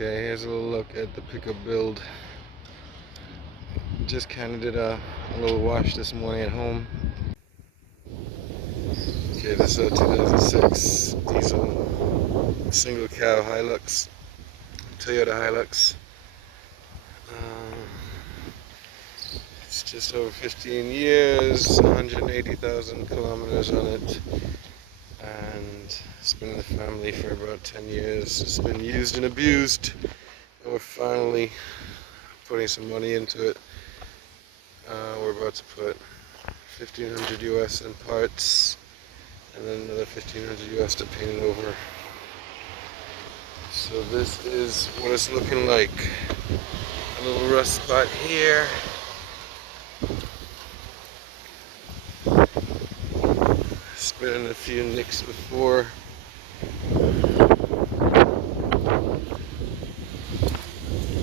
Okay, here's a little look at the pickup build. Just kind of did a little wash this morning at home. Okay, this is a 2006 diesel single cab Hilux, Toyota Hilux. It's just over 15 years, 180,000 kilometers on it, and it's been in the family for about 10 years. It's been used and abused, and we're finally putting some money into it. We're about to put 1,500 US in parts, and then another 1,500 US to paint it over. So this is what it's looking like. A little rust spot here. It's been in a few nicks before.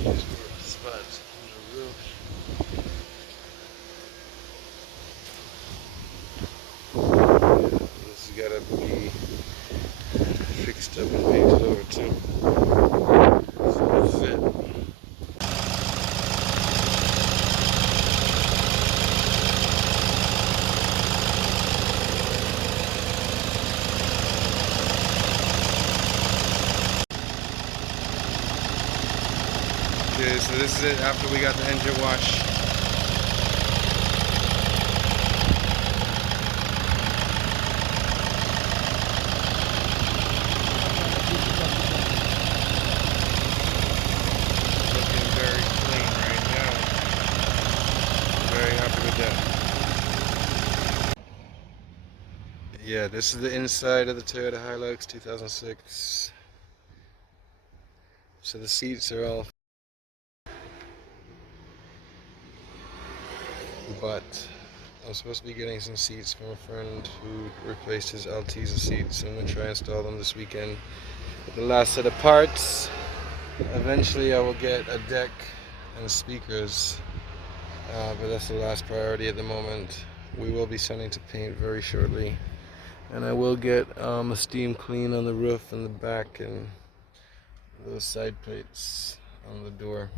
Here's rust spots on the roof. This has got to be fixed up and painted over too. So this is it. Okay, so this is it after we got the engine wash. Looking very clean right now. Very happy with that. Yeah, this is the inside of the Toyota Hilux 2006. So the seats are all, but I'm supposed to be getting some seats from a friend who replaced his Altezza seats. I'm going to try and install them this weekend. The last set of parts. Eventually I will get a deck and speakers, but that's the last priority at the moment. We will be sending to paint very shortly, and I will get a steam clean on the roof and the back and those side plates on the door.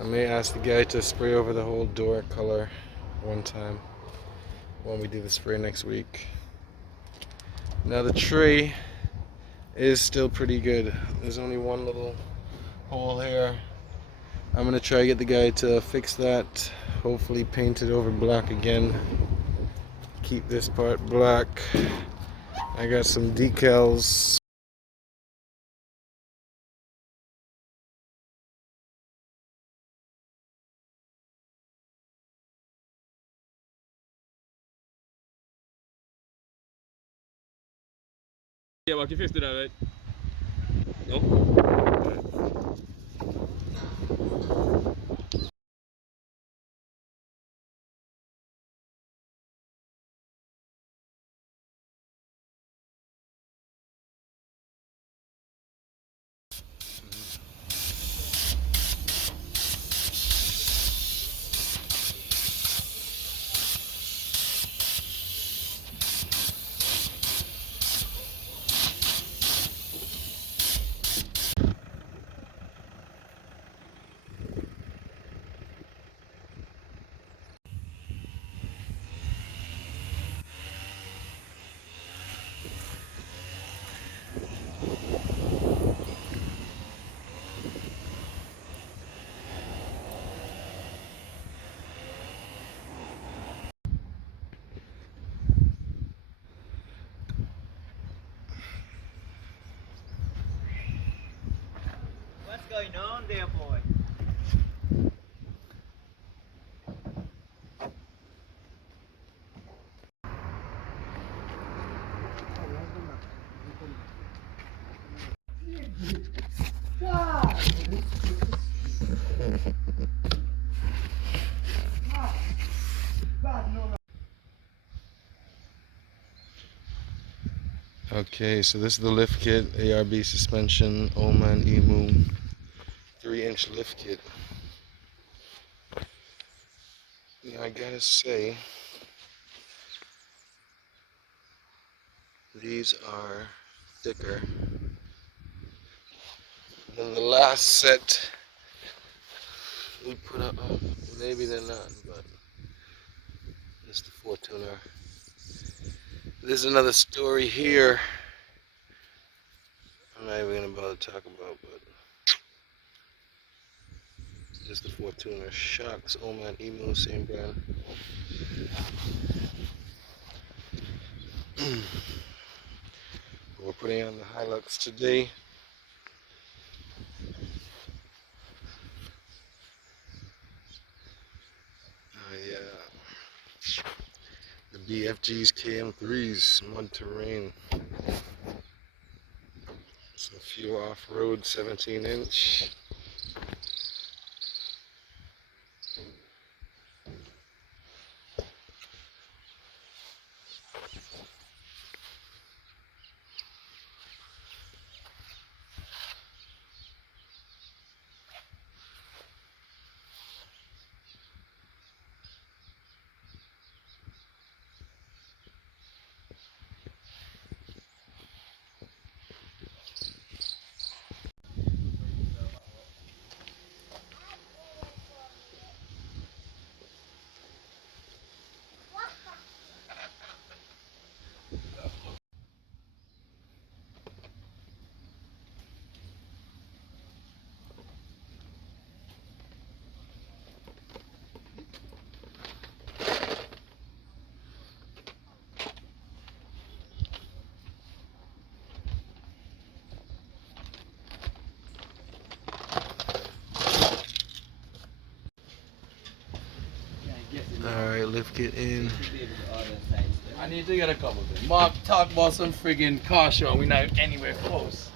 I may ask the guy to spray over the whole door color one time when we do the spray next week. Now the tray is still pretty good. There's only one little hole here. I'm gonna try to get the guy to fix that. Hopefully paint it over black again. Keep this part black. I got some decals. Ja, var ikke første der, vet du. What's going on there, boy? Okay, so this is the lift kit, ARB Suspension, Man EMU 3-inch lift kit. Now I gotta say, these are thicker Then the last set we put up, maybe they're not, but it's the 4-tuner. There's another story here I'm not even gonna bother to talk about, but just the 4-tuner. Shocks, Man EMU, same brand. We're putting on the Hilux today. Yeah, the BFG's KM3s, mud terrain. Some few off-road 17-inch. Alright, lift kit in. I need to get a couple of them. Mark, talk about some friggin' car show. We're not anywhere close.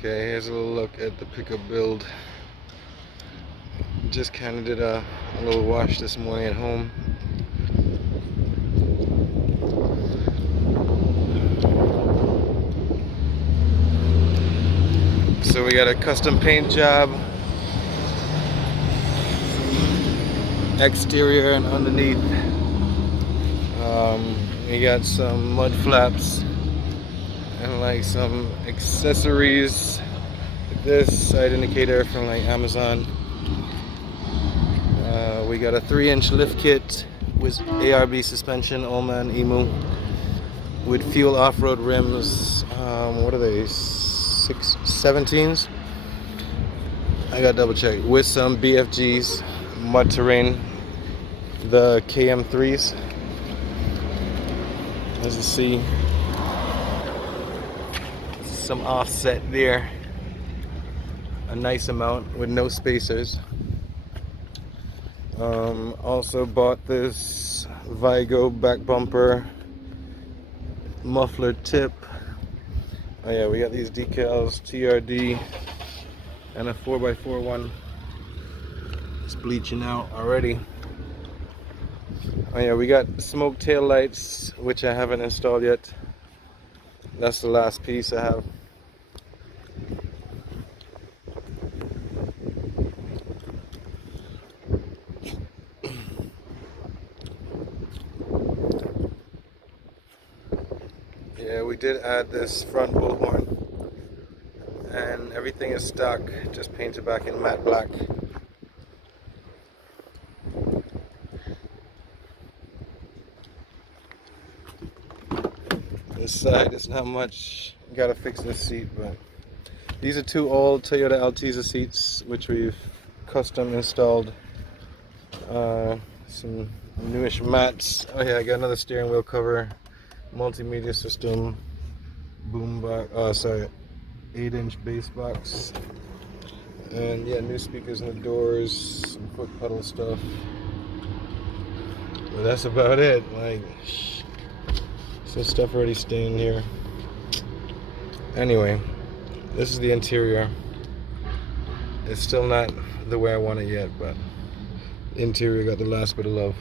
Okay, here's a little look at the pickup build. Just kind of did a little wash this morning at home. So we got a custom paint job, exterior and underneath. We got some mud flaps and like some accessories. This side indicator from like Amazon. We got a 3-inch lift kit with ARB suspension, Man EMU, with fuel off-road rims. What are they? 17s? I got double check. With some BFGs, mud terrain, the KM3s. As you see, some offset there. A nice amount with no spacers. Also bought this VIGO Back Bumper muffler tip. Oh yeah, we got these decals, TRD, and a 4x4 one. It's bleaching out already. Oh yeah, we got smoke tail lights, which I haven't installed yet. That's the last piece I have. Yeah, we did add this front bullhorn, and everything is stock, just painted back in matte black. This side is not much. Gotta fix this seat, but these are two old Toyota Altezza seats, which we've custom installed some newish mats. Oh yeah, I got another steering wheel cover, multimedia system, boom box. 8-inch bass box, and yeah, new speakers in the doors, some foot pedal stuff. But that's about it. Like, some stuff already staying here. Anyway, this is the interior. It's still not the way I want it yet, but the interior got the last bit of love.